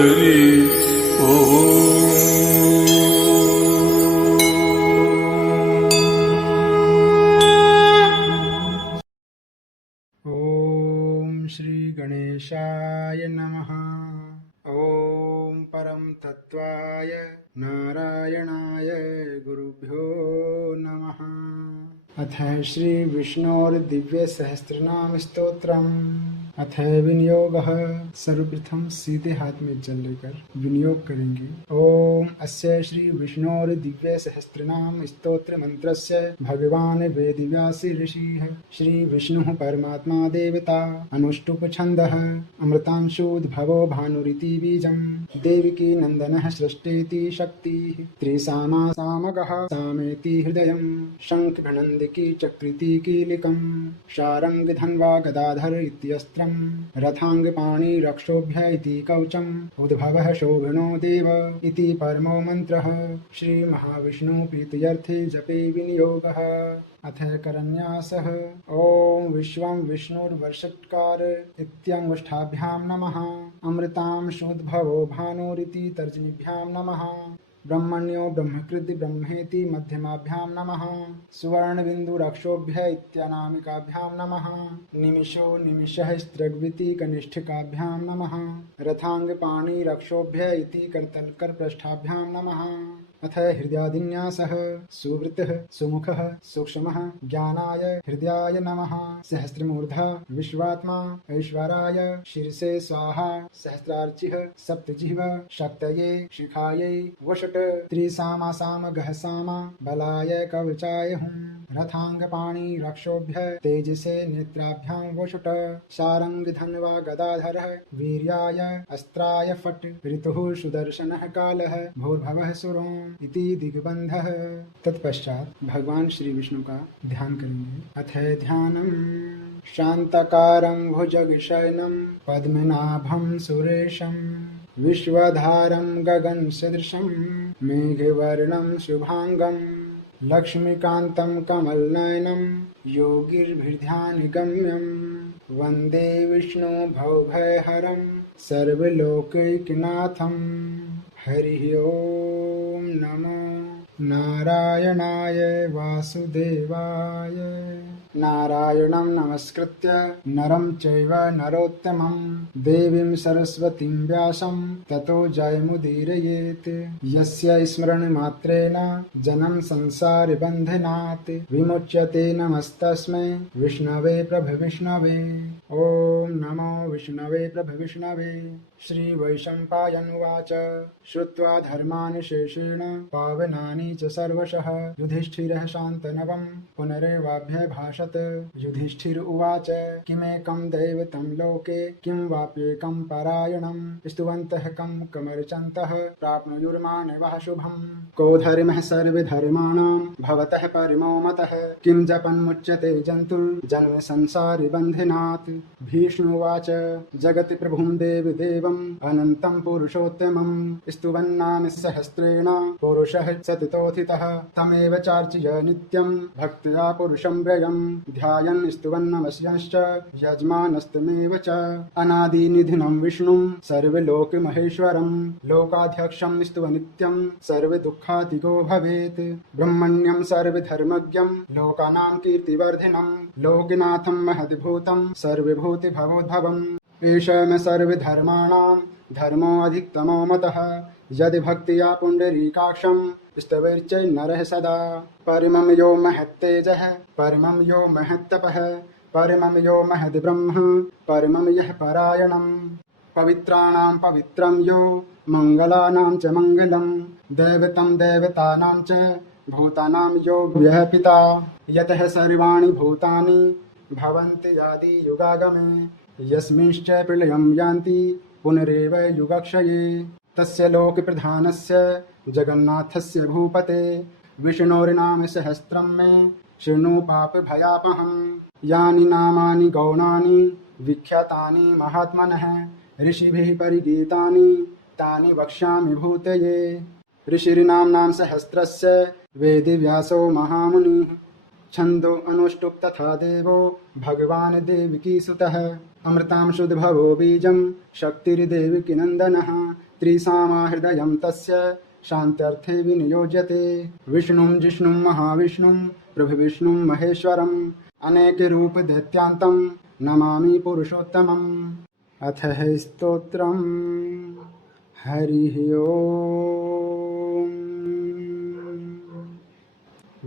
ओम श्री गणेशाय नमः। ओम परम तत्वाय नारायणाय गुरुभ्यो नमः। अथ श्री विष्णोर्दिव्य सहस्त्रनाम स्तोत्रम्। अथ विनियोगः। सर्वप्रथम सीधे हाथ में जल लेकर विनियोग करेंगे। ओम अस्य श्री विष्णोर दिव्य सहस्त्रनाम स्तोत्र मंत्रस्य भगवान वेदव्यास ऋषिः श्री विष्णुः परमात्मा देवता अनुष्टुप छन्दः अमृतांशुद्भवो भानुरिति बीजम् देवकी नंदनः सृष्टेति शक्तिः त्रिसामा सामगः सामेति हृदयम् शंख भ्रनन्दिकी चक्रिति कीलिकम् शारंग धन्वा गदाधर इत्यस्त्रम् रथांग पाणि रक्षोभ्य इति कवचम् उद्भवः शोभनो देव इति परमो मंत्रः। श्री महाविष्णु प्रीत्यर्थे जपे विनियोगः। अथ करन्यासः। ओम विश्वं विष्णुर्वर्षट्कार इत्यंगुष्ठाभ्यां नमः। अमृतांशुद्भवो भानुरिति तर्जनीभ्यां नमः। ब्रह्मण्यो ब्रह्मकृति ब्रह्मेति मध्यमाभ्यां नमः। सुवर्णबिन्दुरक्षोभ्य इत्यनामिकाभ्यां नमः। निमिषो निमिषः स्त्रग्विति कनिष्ठिकाभ्यां नमः। रथांग पाणि रक्षोभ्य इति करतलकरपृष्ठाभ्यां नमः। अथ हृदयादिन्यासः। सुवृतः सुमुखः सूक्ष्मः ज्ञानाय हृदयाय नमः। सहस्रमूर्धः विश्वात्मा ऐश्वराय शीर्षे स्वाहा। सहस्रार्चिः सप्तजिह्वा शक्तये शिखायै वषट् त्रिसामा साम गहसामा बलाय कवचाय हुम्। रथांग पाणि रक्षोभ्य तेजसे नेत्राभ्यां वषट्। शारंग धन्वा गदाधरः वीर्याय अस्त्राय फट्। ऋतुः सुदर्शनः कालः भूर्भुवः सुरों इति दिग्बन्धः। तत्पश्चात भगवान श्री विष्णु का ध्यान करेंगे। अथ ध्यानम्। शांताकारं भुजगशयनं पद्मनाभं सुरेशं विश्वधारं गगनसदृशं मेघवर्णं शुभांगं लक्ष्मीकान्तं कमलनयनं योगिर्भिर्ध्यानगम्यं वन्दे विष्णु भवभयहरं सर्वलोकैकनाथं। हरि ओम नमो नारायणाय वासुदेवाय। नारायणं नमस्कृत्य नरं चैव नरोत्तमं देवीं सरस्वतीं व्यासं ततो जयमुदीरयेत्। यस्य स्मरणमात्रेण जन्म संसारबन्धनात् विमुच्यते। नमस्तस्मै विष्णवे प्रभविष्णवे। ओम नमो विष्णवे प्रभविष्णवे। श्री वैशंपायनुवाच। श्रुत्वा धर्मान् शेषेण पावनानि च सर्वशः युधिष्ठिरः शान्तनवं पुनरेवाभ्यभाषत। युधिष्ठिर उवाच किमेकं दैवतं लोके किं वाप्येकं परायणं स्तुवन्तः कं कमर्चन्तः प्राप्नुयुर्मानवः शुभम्। को धर्मः सर्वधर्माणां भवतः परमो मतः किं जपन्मुच्यते जन्तुर्जन्म संसारि बन्धनात्। भीष्मुवाच जगति प्रभुं देवदेवम् अनन्तं पुरुषोत्तमं स्तुवन्नाम सहस्रेण पुरुषः सततोथितः तमेव चार्चय नित्यं भक्त्या पुरुषं व्ययं ध्यायन् स्तुवन्नमस्यश्च यजमानस्तमेव च। अनादिनिधिनं विष्णुं सर्वलोकमहेश्वरं लोकाध्यक्षं स्तुवन्नित्यं सर्वदुःखातिगो भवेत्। ब्रह्मण्यं सर्वधर्मज्ञं लोकानां कीर्तिवर्धिनं लोकनाथं महद्भूतं सर्वभूतिभवोद्भवम्। एषः सर्वधर्माणां धर्मोऽधिकतमो मतः यदि भक्त्या पुण्डरीकाक्षं स्तवैर्चैर्नरः सदा। परमं यो महत्तेजः परमं यो महत्तपः परमं यो महद्ब्रह्म परमं यः परायणं। पवित्राणां पवित्रं यो मंगलानां च मंगलं दैवतं देवतानां च भूतानां यो व्यः पिता। यतः सर्वाणि भूतानि भवन्ति आदि युगागमे यस्मिंश्च प्रलयं यान्ति पुनरेव युगक्षये। तस्य लोकप्रधानस्य जगन्नाथस्य भूपते विष्णोर्नाम सहस्रं मे शृणु पापभयापहम्। यानि नामानि गौणानि विख्यातानि महात्मनः ऋषिभिः परिगीतानि तानि वक्ष्यामि भूतये। ऋषिर्नाम्नां सहस्रस्य वेदव्यासो महामुनिः छन्दो अनुष्टुप् तथा देवो भगवान् देवकीसुतः। अमृतां शुद्धभवो बीजं शक्तिर्देविकी नन्दनः त्रिसामा हृदयं तस्य शान्त्यर्थे विनियोज्यते। विष्णुं जिष्णुं महाविष्णुं प्रभुविष्णुं महेश्वरम् अनेकरूप दैत्यान्तं नमामि पुरुषोत्तमम्। अथ स्तोत्रम्। हरिः ओम्।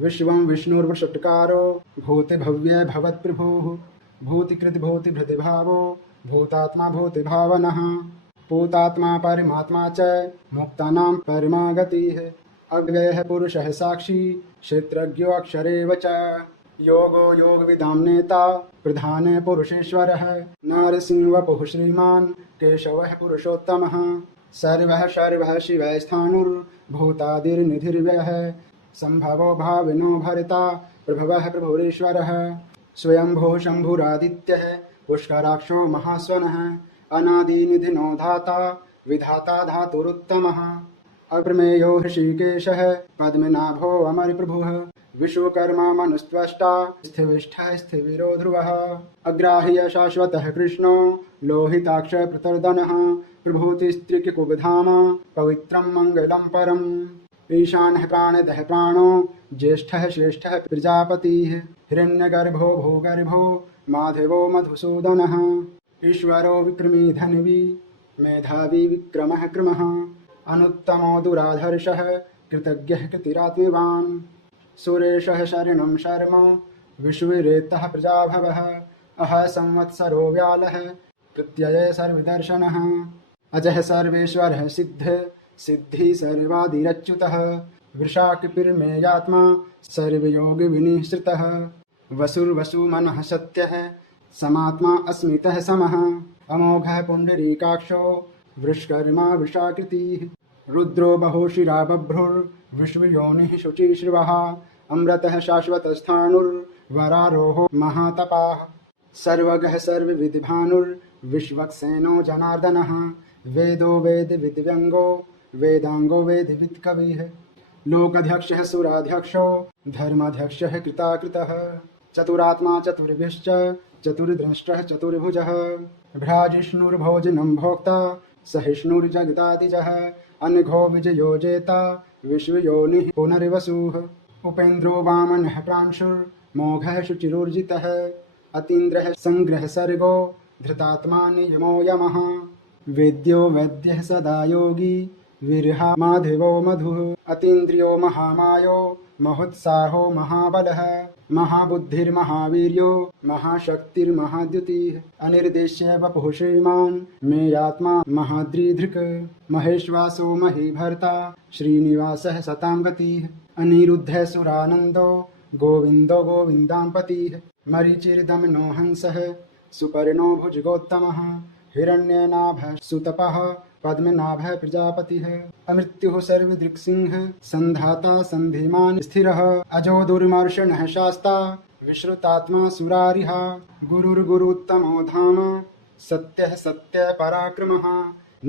विश्वं विष्णुर्वषट्कारो भूतिभव्य भवत्प्रभुः भूतिकृत भूतिभृतिभावो भूतात्मा भूतिभावनः भूतात्मा परमात्मा च मुक्तानां परमा गतिः अव्ययः पुरुषः साक्षी क्षेत्रज्ञो अक्षरेव च योगो योगविदां नेता प्रधान पुरुषेश्वरः नारसिंहवपुः श्रीमान् केशवः पुरुषोत्तमः सर्वः सर्वः शिवस्थाणुर्भूतादिर्निधिर्व्ययः सम्भवो भाविनो भर्ता प्रभवः प्रभुरेश्वरः स्वयंभो शम्भुरादित्यः पुष्कराक्षो महास्वनः अनादिनिधिनो धाता विधाता धातुरुत्तमः अप्रमेयो ऋषिकेशः पद्मनाभो अमरप्रभुः विश्वकर्मा मनुस्त्वष्टा स्थिविष्ठः स्थिविरो ध्रुवः अग्राह्य शाश्वतः कृष्णो लोहिताक्ष प्रतर्दनः प्रभूतिस्त्रिकुबधाम पवित्रं मङ्गलं परम् ईशानः प्राणदः प्राणो ज्येष्ठः श्रेष्ठः प्रजापतिः हिरण्यगर्भो भूगर्भो माधवो मधुसूदनः ईश्वरो विक्रमी धन्वी मेधावी विक्रमः क्रमः अनुत्तमो दुराधर्षः कृतज्ञः कृतिरात्मवान् सुरेशः शरणं शर्म विश्वरेतः प्रजाभवः अह संवत्सरो व्यालः प्रत्यय सर्वदर्शनः अजः सर्वेश्वरः सिद्ध सिद्धि सर्वादिरच्युतः वृषाकपिर्मेयात्मा सर्वयोगविनिःसृतः वसुर्वसुमनः सत्यः समात्मा अस्मितः समः अमोघः पुण्डरीकाक्षो वृषकर्मा वृषाकृतिः रुद्रो बहुशिरा बभ्रुर्विश्वयोनिः शुचिश्रवः अमृतः शाश्वतस्थाणुर्वरारोहो महातपाः सर्वगः सर्वविद्भानुर्विश्वक्सेनो जनार्दनः वेदो वेदविद्व्यङ्गो वेदांगो वेदवित् कविः लोकाध्यक्षः सुराध्यक्षो धर्माध्यक्षः कृताकृतः चतुरात्मा चतुर्भिश्च चतुर्द्रष्टः चतुर्भुजः भ्राजिष्णुर्भोजनं भोक्ता सहिष्णुर्जगदादिजः अनघो विजयो जेता विश्वयोनिः पुनर्वसुः उपेन्द्रो वामनः प्रांशुर्मोघः शुचिरोर्जितः अतीन्द्रः संग्रह सर्गो धृतात्मा नियमो यमः वेद्यो वैद्यः सदा योगी वीरहा माधवो मधुः अतीन्द्रियो महामायो महोत्साहो महाबलः महाबुद्धिर्महावीर्यो महाशक्तिर्महाद्युतिः अनिर्देश्य वपुः श्रीमान् मेयात्मा महाद्रिधृक् महेश्वासो महीभर्ता श्रीनिवासः सतां गतिः अनिरुद्धः सुरानन्दो गोविन्दो गोविन्दाम्पतिः मरीचिर्दमनो हंसः सुपर्णो भुजगोत्तमः हिरण्यनाभः सुतपः पद्मनाभः प्रजापतिः अमृत्युः सर्वदृक्सिंह संधाता संधिमान् स्थिरः अजो दुर्मर्षणः शास्ता विश्रुतात्मा सुरारिः गुरुर्गुरुत्तमो धाम सत्यः सत्य पराक्रमः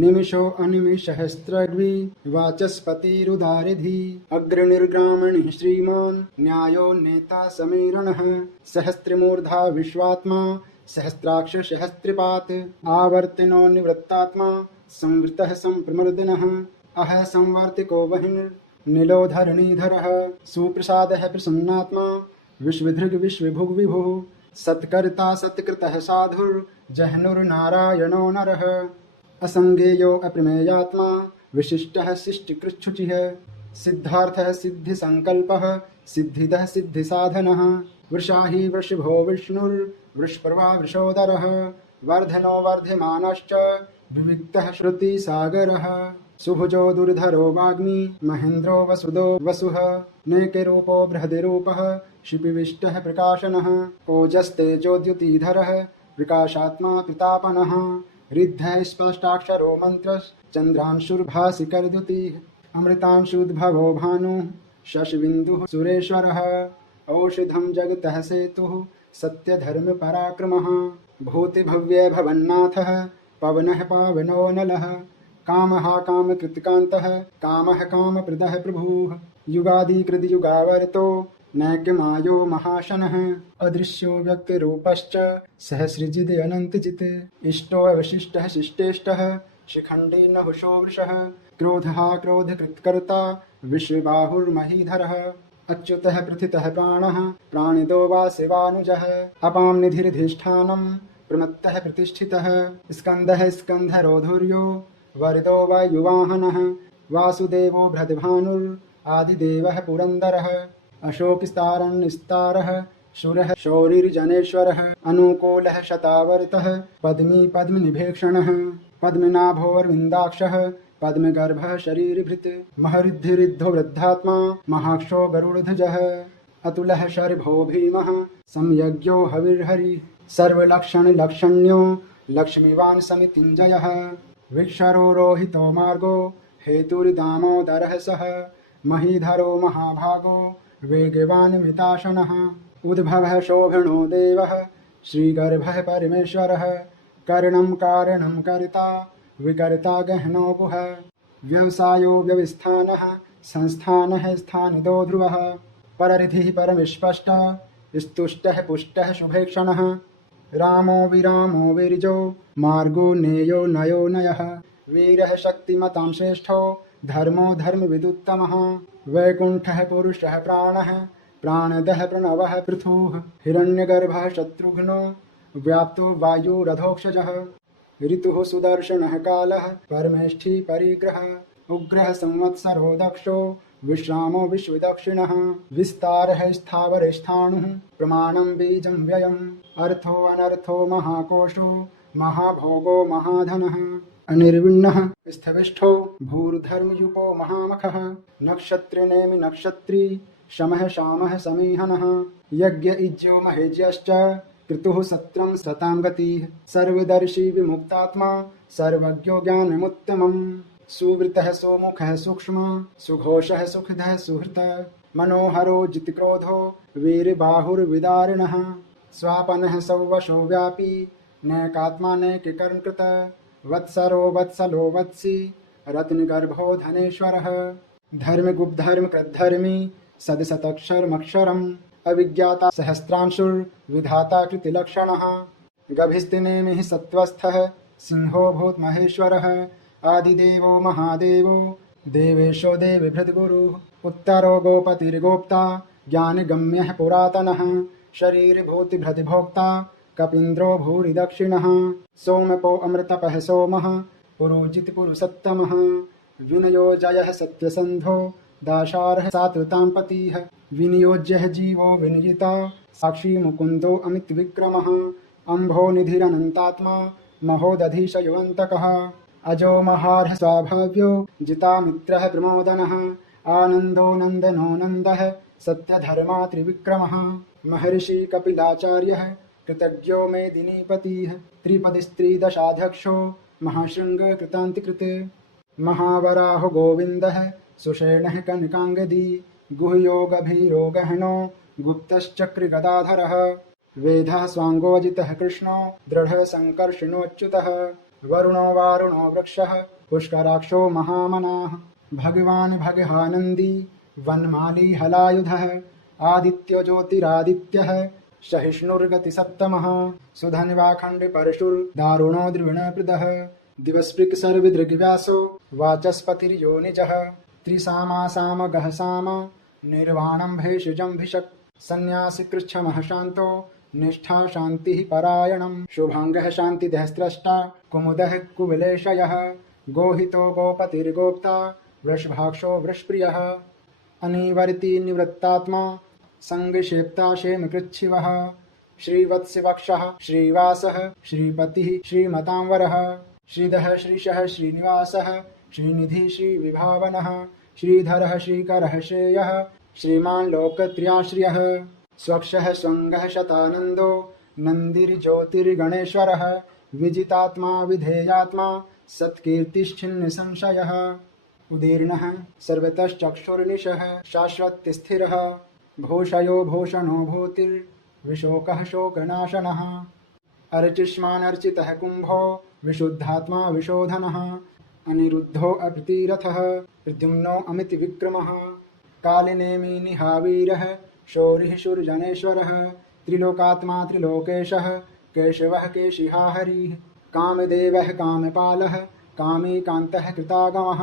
निमिषो अनिमिषः स्त्रग्वी वाचस्पतिरुदारिधि अग्रणिर्ग्रामणिः श्रीमान् न्यायो नेता समीरणः सहस्त्रमूर्धा विश्वात्मा सहस्राक्ष सहस्त्रपात् आवर्तिनो निवृत्तात्मा संवृतः संप्रमर्दनः अह संवर्तिको वहिर्निलोधरणीधरः सुप्रसादः प्रसन्नात्मा विश्वधृग् विश्वभुग् विभुः सत्कर्ता सत्कृतः साधुर्जह्नुर्नारायणो नरः असंज्ञेयो अप्रमेयात्मा विशिष्टः शिष्टकृच्छुचिः सिद्धार्थः सिद्धिसङ्कल्पः सिद्धिदः सिद्धिसाधनः वृषाहि वृषभो विष्णुर्वृषपर्वा वृषोदरः वर्धनो वर्धमानश्च विविक्तः श्रुतिसागरः सुभुजो दुर्धरो वाग्मी महेन्द्रो वसुदो वसुः नेकरूपो बृहद्रूपः शिपिविष्टः प्रकाशनः ओजस्तेजोद्युतिधरः प्रकाशात्मा प्रतापनः ऋद्धः स्पष्टाक्षरो मन्त्रश्चन्द्रांशुर्भासिकर्द्युतिः अमृतांशुद्भवो भानुः शशबिन्दुः सुरेश्वरः औषधं जगतः सेतुः सत्यधर्मपराक्रमः भूतिभव्य भवन्नाथः पवनः पावनो नलः कामः कामकृत्कान्तः कामः कामप्रदः प्रभुः युगादिकृतयुगावर्तो नैकमायो महाशनः अदृश्यो व्यक्तिरूपश्च सहस्रजिद् अनन्तजित् इष्टो अवशिष्टः शिष्टेष्टः शिखण्डी नहुषो वृषः क्रोधः क्रोधकृत्कर्ता विश्वबाहुर्महीधरः अच्युतः प्रथितः प्राणः प्राणिदो वा शिवानुजः अपां निधिरधिष्ठानम् प्रमत्तः प्रतिष्ठितः स्कन्दः स्कन्धरोधुर्यो वरदो वा युवाहनः वासुदेवो भ्रतभानुर् आदिदेवः पुरन्दरः अशोकस्तारण्यस्तारः शूरः शौरिर्जनेश्वरः अनुकूलः शतावर्तः पद्मी पद्मनिभेक्षणः पद्मनाभोर्विन्दाक्षः पद्मगर्भः शरीरभृत् महऋद्धिरिद्धो वृद्धात्मा महाक्षो गरुडध्वजः अतुलः शर्भो भीमः संयज्ञो हविर्हरिः सर्वलक्षणलक्षण्यो लक्ष्मीवान् समितिञ्जयः विक्षरो रोहितो मार्गो हेतुर्दामोदरः सः महीधरो महाभागो वेगवान् मिताशनः उद्भवः शोभनो देवः श्रीगर्भः परमेश्वरः करणं कारणं कर्ता विकर्ता गहनो गुह व्यवसायो व्यवस्थानः संस्थानः स्थानिदो ध्रुवः पररिधिः परमिस्पष्टः स्तुष्टः पुष्टः शुभेक्षणः रामो विरामो विरजो मार्गो नेयो नयो नयः वीरः शक्तिमतां श्रेष्ठो धर्मो धर्मविदुत्तमः वैकुण्ठः पुरुषः प्राणः प्राणदः प्रणवः पृथुः हिरण्यगर्भः शत्रुघ्नो व्याप्तो वायुरधोक्षजः ऋतुः सुदर्शनः कालः परमेष्ठी परिग्रहः उग्रः संवत्सरो दक्षो विश्रामो विश्वदक्षिणः विस्तारः स्थावरस्थाणुः प्रमाणं बीजं व्ययम् अर्थो अनर्थो महाकोशो महाभोगो महाधनः अनिर्विण्णः स्थविष्ठो भूर्धर्मयुपो महामखः नक्षत्रिनेमि नक्षत्री शमः शामः समीहनः यज्ञ इज्यो महेज्यश्च क्रतुः सत्रं सतां गतिः सर्वदर्शी विमुक्तात्मा सर्वज्ञो ज्ञानमुत्तमम् सुवृतः सुमुखः सूक्ष्म सुघोषः सुखदः सुहृतः मनोहरो जितक्रोधो वीरबाहुर्विदारिणः स्वापनः सौवशो व्यापी नैकात्मा नैककर्मकृत वत्सरो वत्सलो वत्सी रत्नगर्भो धनेश्वरः धर्मगुप्धर्मकृद्धर्मी सदसतक्षरमक्षरम् अविज्ञाता सहस्रांशुर्विधाता कृतिलक्षणः गभिस्तिनेमिः सत्त्वस्थः सिंहो भूतमहेश्वरः आदिदेवो महादेवो देवेशो देवभृद्गुरुः उत्तरो गोपतिर्गोप्ता ज्ञानगम्यः पुरातनः शरीरभूतिभृद्भोक्ता कपीन्द्रो भूरिदक्षिणः सोमपो अमृतपः सोमः पुरोजितपुरुषोत्तमः विनयो जयः सत्यसन्धो दाशारः सात्वतां पतिः विनियोज्यः जीवो विनिजिता साक्षी मुकुन्दो अमितविक्रमः अम्भो निधिरनन्तात्मा महोदधीशयुवन्तकः अजो महार्ह स्वाभाव्यो जितामित्रः प्रमोदनः आनन्दो नन्दनो नन्दः सत्यधर्मा त्रिविक्रमः महर्षि कपिलाचार्यः कृतज्ञो मेदिनीपतिः त्रिपदिस्त्रिदशाध्यक्षो महाशृङ्ग कृतान्तिकृते महावराहो गोविन्दः सुषेणः कनकाङ्गदी गुह्यो गभीरो गहनो गुप्तश्चक्रगदाधरः वेदः स्वाङ्गोजितः कृष्णो दृढः सङ्कर्षणोच्युतः वरुणो वारुणो वृक्षः पुष्कराक्षो महामनाः भगवान् भगहानन्दी वनमाली हलायुधः आदित्यो ज्योतिरादित्यः सहिष्णुर्गतिसप्तमः सुधन्वाखण्ड परशुर्दारुणो द्रिविणप्रदः दिवस्पृक् सर्वदृग्व्यासो वाचस्पतिर्योनिजः त्रिसामा सामगः साम निर्वाणं भेषजं भिषक् सन्न्यासिकृच्छमः शान्तो निष्ठा शान्तिः परायणं शुभाङ्गः शान्तिदः स्रष्टा कुमुदः कुवलेशयः गोहितो गोपतिर्गोप्ता वृषभाक्षो वृषप्रियः अनिवर्ती निवृत्तात्मा संगशेप्ता क्षेमकृच्छिवः श्रीवत्सवक्षः श्रीवासः श्रीपतिः श्रीमतांवरः श्रीधः श्रीशः श्रीनिवासः श्रीनिधि श्रीविभावनः श्रीधरः श्रीकरः श्रेयः श्रीमान् लोकत्र्याश्रियः स्वक्षः स्वङ्गः शतानन्दो नन्दिर्ज्योतिर्गणेश्वरः विजितात्मा विधेयात्मा सत्कीर्तिश्छिन्न संशयः उदीर्णः सर्वतश्चक्षुर्निशः शाश्वतस्थिरः भूषयो भूषणो भूतिर्विशोकः शोकनाशनः अर्चिष्मानर्चितः कुम्भो विशुद्धात्मा विशोधनः अनिरुद्धो अप्रतिरथः प्रद्युम्नो अमितविक्रमः कालिनेमि निहावीरः शौरिः शूरजनेश्वरः त्रिलोकात्मा त्रिलोकेशः केशवः केशिहा हरिः कामदेवः कामपालः कामीकान्तः कृतागमः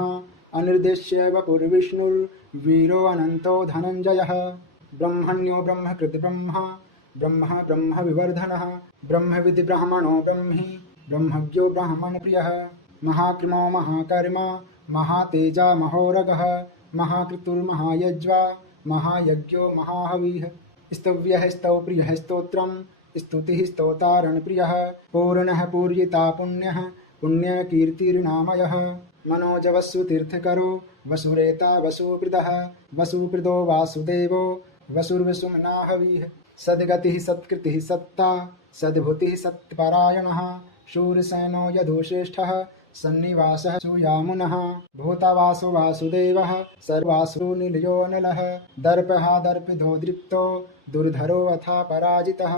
अनिर्देश्य वपुर्विष्णुर्वीरो अनन्तो धनञ्जयः ब्रह्मण्यो ब्रह्मकृत् ब्रह्मा ब्रह्म ब्रह्म विवर्धनः ब्रह्मविद् ब्रह्मणो ब्रह्मी ब्रह्मज्ञो ब्राह्मणप्रियः महाकृमो महाकर्मा महातेजा महोरगः महाकृतुर्महायज्वा महायज्ञो महाहविः स्तव्यः स्तवप्रियः स्तोत्रम् स्तुतिः स्तोतारणप्रियः पूर्णः पूर्यिता पुण्यः पुण्यकीर्तिर्नामयः मनोजवसुतीर्थकरो वसुरेता वसुकृतः वसुकृतो वासुदेवो वसुर्वसुमनाहविः सद्गतिः सत्कृतिः सत्ता सद्भूतिः सत्परायणः शूरसेनो यदुश्रेष्ठः सन्निवासः सूयामुनः भूतवासो वासुदेवः सर्वासुनिलयोऽनलः दर्पः दर्पितो दृप्तो दुर्धरो अथा पराजितः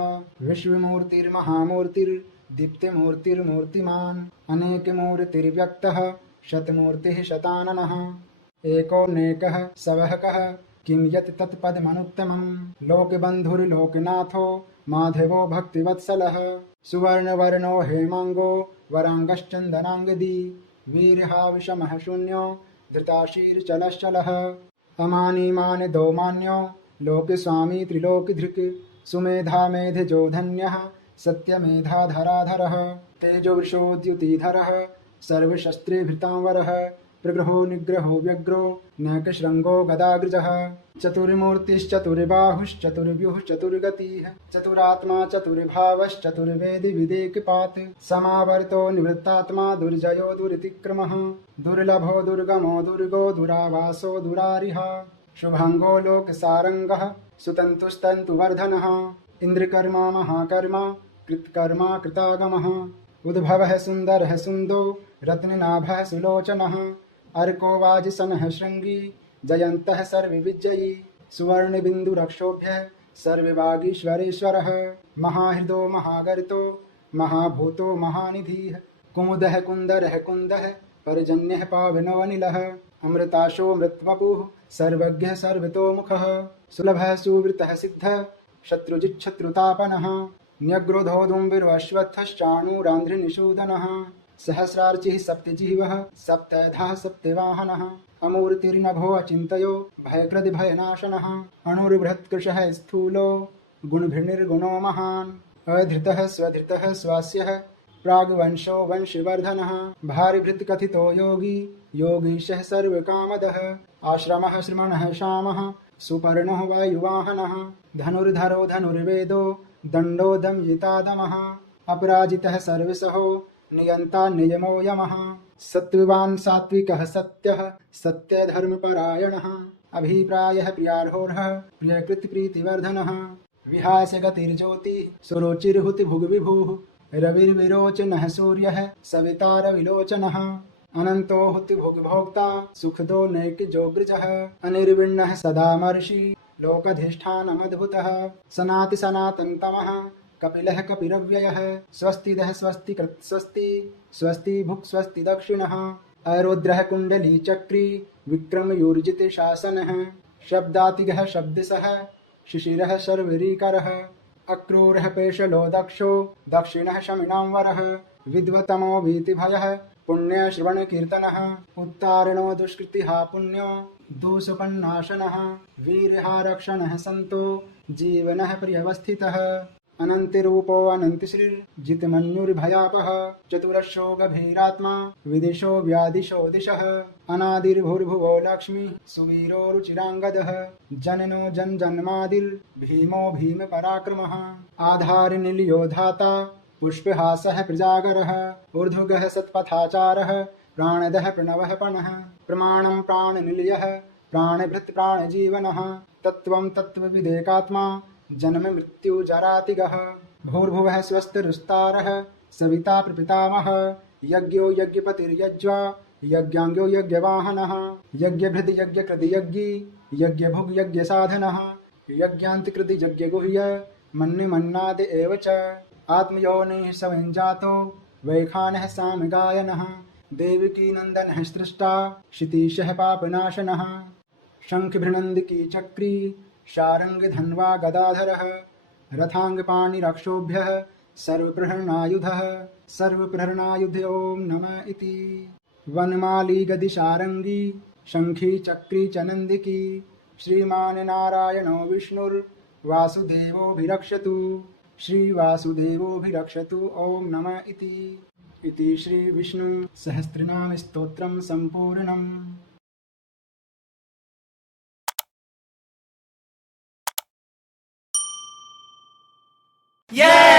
विश्वमूर्तिर्महामूर्तिर्दीप्तिमूर्तिर्मूर्तिमान् अनेकमूर्तिर्व्यक्तः शतमूर्तिः शताननः एकोऽनेकः सवहकः किं यत् तत्पदमनुत्तमम् लोकबन्धुर्लोकनाथो माधवो भक्तिवत्सलः सुवर्णवर्णो हेमाङ्गो वराङ्गश्चन्दनाङ्गदी वीरः विषमः शून्यो धृताशीर्चलश्चलः अमानिमानदो मान्यो लोकस्वामी त्रिलोकधृक् सुमेधा मेधजो धन्यः सत्यमेधाधराधरः तेजोवृषोद्युतिधरः सर्वशस्त्रेभृतांवरः प्रग्रहो निग्रहो व्यग्रो नैकशृङ्गो गदाग्रजः चतुर्मूर्तिश्चतुर्बाहुश्चतुर्व्यूः चतुर्गतिः चतुरात्मा चतुर्भावश्चतुर्वेदि विदेकपात् समावर्तो निवृत्तात्मा दुर्जयो दुरतिक्रमः दुर्लभो दुर्गमो दुर्गो दुरावासो दुरारिः शुभङ्गो लोकसारङ्गः सुतन्तुस्तन्तुवर्धनः इन्द्रकर्मा महाकर्मा कृत्कर्मा कृतागमः उद्भवः सुन्दरः सुन्दो रत्ननाभः सुलोचनः अर्को वाजिसनः शृङ्गी जयन्तः सर्वविजयी सुवर्णबिन्दुरक्षोभ्यः सर्ववागीश्वरेश्वरः महाहृदो महागर्तो महाभूतो महानिधिः कुमुदः कुन्दरः कुन्दः पर्जन्यः पावनोऽनिलः अमृताशो मृत्वपुः सर्वज्ञः सर्वतोमुखः सुलभः सुवृतः सिद्धः शत्रुजिच्छत्रुतापनः न्यग्रोधोदुम्बिर्वश्वत्थश्चाणूरान्ध्रनिषूदनः सहस्रार्चिः सप्तजिह्वः सप्तधः सप्तवाहनः अमूर्तिर्नभो अचिन्तयो भयकृद्भयनाशनः अणुर्बृहत्कृशः स्थूलो गुणभिर्निर्गुणो महान् अधृतः स्वधृतः स्वास्यः प्राग्वंशो वंशवर्धनः भारिभृत्कथितो योगी योगीशः सर्वकामदः आश्रमः श्रमणः श्यामः सुपर्णो वायुवाहनः धनुर्धरो धनुर्वेदो दण्डो दमयितादमः अपराजितः सर्वसहो नियन्ता नियमो यमः सत्त्ववान् सात्विकः सत्यः सत्यधर्मपरायणः अभिप्रायः प्रियार्होर्हः प्रियकृतप्रीतिवर्धनः विहास्य गतिर्ज्योतिः सुरुचिर्हुतिभुग्विभुः रविर्विरोचनः सूर्यः सवितारविलोचनः अनन्तो हुतिभुग्भोक्ता सुखदो नैकजोग्रजः अनिर्विण्णः सदामर्षि लोकधिष्ठानमद्भुतः सनाति सनातनतमः कपिलः कपिरव्ययः स्वस्तिदः स्वस्तिकृत् स्वस्ति स्वस्ति भुक् स्वस्ति दक्षिणः अरुद्रः कुण्डली चक्री विक्रमयूर्जिते शासनः शब्दातिगः शब्दसः शिशिरः शर्वरीकरः अक्रूरः पेशलो दक्षो दक्षिणः शमिनांवरः विद्वतमो भीतिभयः पुण्यश्रवणकीर्तनः उत्तारणो दुष्कृतिः पुण्यो दूषपन्नाशनः वीरः रक्षणः सन्तो जीवनः प्रियवस्थितः अनन्तिरूपो अनन्तिश्रीर्जितमन्युर्भयापः चतुरश्रो गभीरात्मा विदिशो व्यादिशो दिशः अनादिर्भुर्भुवो लक्ष्मी सुवीरो रुचिराङ्गदः जननो जन्जन्मादिर्भीमो भीमपराक्रमः आधारनिलयो धाता पुष्पहासः प्रजागरः ऊर्ध्वगः सत्पथाचारः प्राणदः प्रणवः पणः प्रमाणं प्राणनिलयः प्राणभृत् प्राणजीवनः तत्त्वं तत्त्वविदेकात्मा जन्म मृत्यु जरातिगः भूर्भुवः स्वस्तिरुस्तारः सविता प्रपितामहः यज्ञो यज्ञपतिर्यज्वा यज्ञाङ्गो यज्ञवाहनः यज्ञभृद् यज्ञकृद् यज्ञी यज्ञभुग् यज्ञसाधनः यज्ञान्तिकृद् यज्ञगुह्य मन्निमन्नाद एव च आत्मयोनिः सविञ्जातो वैखानः सामगायनः देवकीनन्दनः सृष्टा क्षितीशः पापनाशनः शङ्खभृनन्दिकी चक्री शारङ्गधन्वा गदाधरः रथाङ्गपाणिरक्षोभ्यः सर्वप्रहरणायुधः सर्वप्रहरणायुध ॐ नमः इति। वनमाली गदिशारङ्गी शङ्खी चक्री च नन्दिकी श्रीमान् नारायणो विष्णुर्वासुदेवोऽभिरक्षतु श्रीवासुदेवोऽभिरक्षतु ॐ नमः इति श्रीविष्णु सहस्रनाम स्तोत्रं सम्पूर्णम्। Yeah!